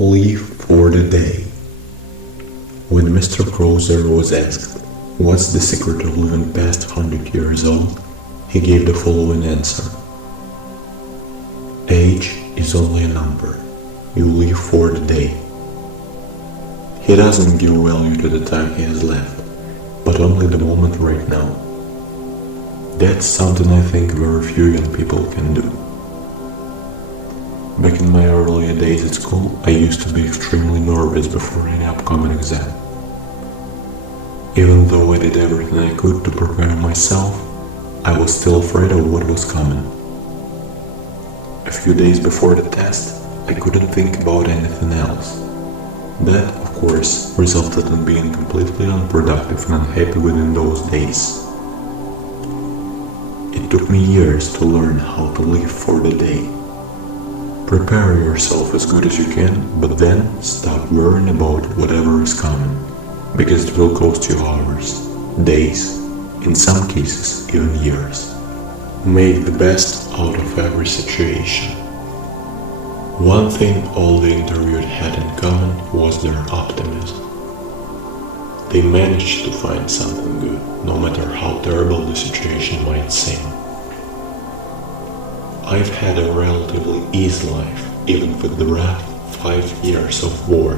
Leave for the day. When Mr. Crozer was asked, "What's the secret of living past 100 years old?" he gave the following answer. Age is only a number. You live for the day. He doesn't give value to the time he has left, but only the moment right now. That's something I think very few young people can do. Back in my earlier days at school, I used to be extremely nervous before any upcoming exam. Even though I did everything I could to prepare myself, I was still afraid of what was coming. A few days before the test, I couldn't think about anything else. That, of course, resulted in being completely unproductive and unhappy within those days. It took me years to learn how to live for the day. Prepare yourself as good as you can, but then stop worrying about whatever is coming, because it will cost you hours, days, in some cases even years. Make the best out of every situation. One thing all the interviewed had in common was their optimism. They managed to find something good, no matter how terrible the situation might seem. I've had a relatively easy life, even with the rough 5 years of war.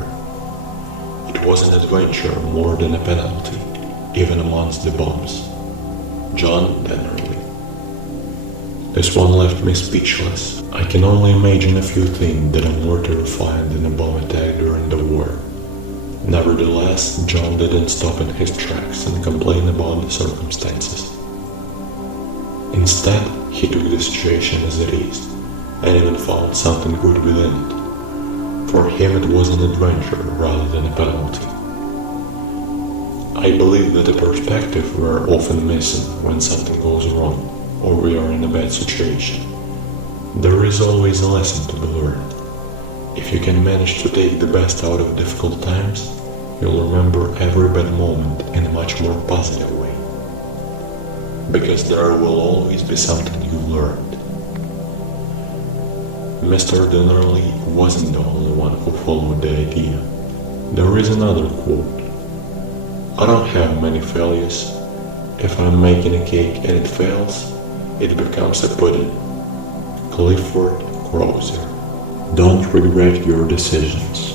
It was an adventure more than a penalty, even amongst the bombs. John Dennerly. This one left me speechless. I can only imagine a few things that are more terrifying than a bomb attack during the war. Nevertheless, John didn't stop in his tracks and complain about the circumstances. Instead, he took the situation as it is, and even found something good within it. For him it was an adventure rather than a penalty. I believe that the perspective we're often missing when something goes wrong, or we are in a bad situation. There is always a lesson to be learned. If you can manage to take the best out of difficult times, you'll remember every bad moment in a much more positive way. Because there will always be something you learned. Mr. Dennerly wasn't the only one who followed the idea. There is another quote. I don't have many failures. If I'm making a cake and it fails, it becomes a pudding. Clifford Crozer. Don't regret your decisions.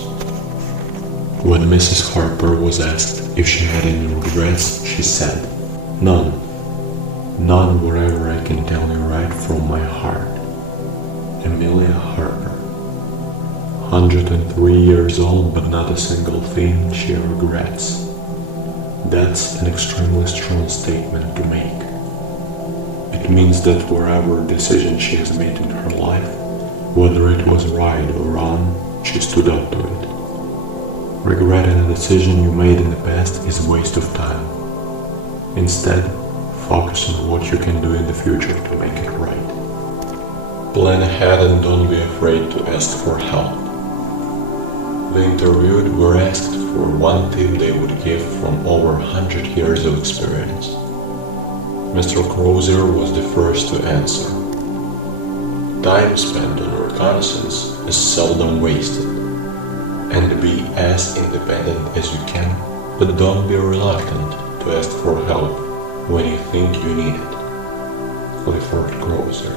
When Mrs. Harper was asked if she had any regrets, she said, "None. None whatever, I can tell you right from my heart." Amelia Harper. 103 years old, but not a single thing she regrets. That's an extremely strong statement to make. It means that whatever decision she has made in her life, whether it was right or wrong, she stood up to it. Regretting a decision you made in the past is a waste of time. Instead, focus on what you can do in the future to make it right. Plan ahead and don't be afraid to ask for help. The interviewed were asked for one tip they would give from over 100 years of experience. Mr. Crozer was the first to answer. Time spent on reconnaissance is seldom wasted, and be as independent as you can, but don't be reluctant to ask for help when you think you need it. Clifford Crozer.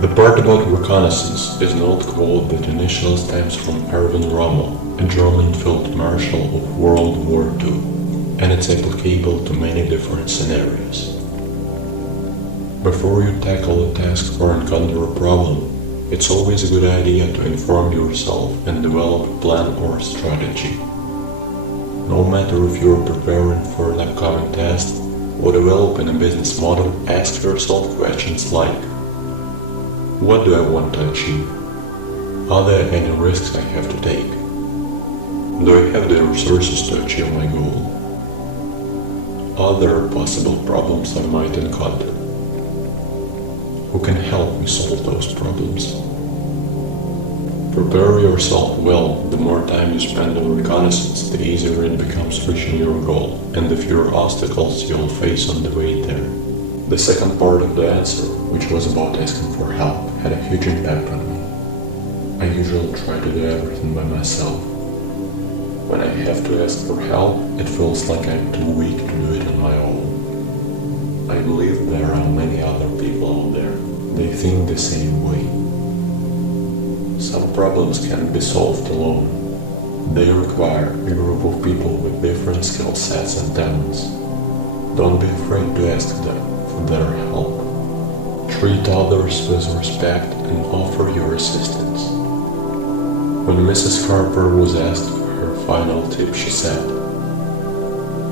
The part about reconnaissance is an old quote that initially stems from Erwin Rommel, a German field marshal of World War II, and it's applicable to many different scenarios. Before you tackle a task or encounter a problem, it's always a good idea to inform yourself and develop a plan or strategy. No matter if you're preparing for an upcoming test or developing a business model, ask yourself questions like, what do I want to achieve? Are there any risks I have to take? Do I have the resources to achieve my goal? Are there possible problems I might encounter? Who can help me solve those problems? Prepare yourself well. The more time you spend on reconnaissance, the easier it becomes reaching your goal, and the fewer obstacles you'll face on the way there. The second part of the answer, which was about asking for help, had a huge impact on me. I usually try to do everything by myself. When I have to ask for help, it feels like I'm too weak to do it on my own. I believe there are many other people out there. They think the same way. Some problems can't be solved alone. They require a group of people with different skill sets and talents. Don't be afraid to ask them for their help. Treat others with respect and offer your assistance. When Mrs. Harper was asked her final tip, she said,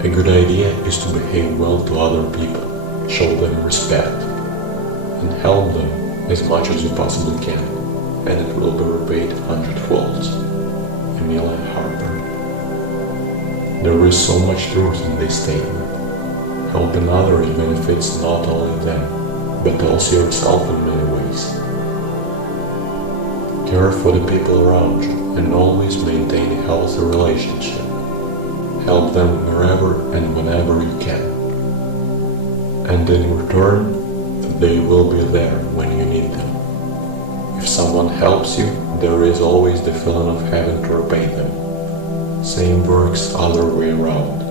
"A good idea is to behave well to other people, show them respect, and help them as much as you possibly can, and it will be repaid 100-fold." Amelia Harper. There is so much truth in this statement. Helping others benefits not only them, but also yourself in many ways. Care for the people around you and always maintain a healthy relationship. Help them wherever and whenever you can. And in return, they will be there when you need them. If someone helps you, there is always the feeling of having to repay them. Same works other way around.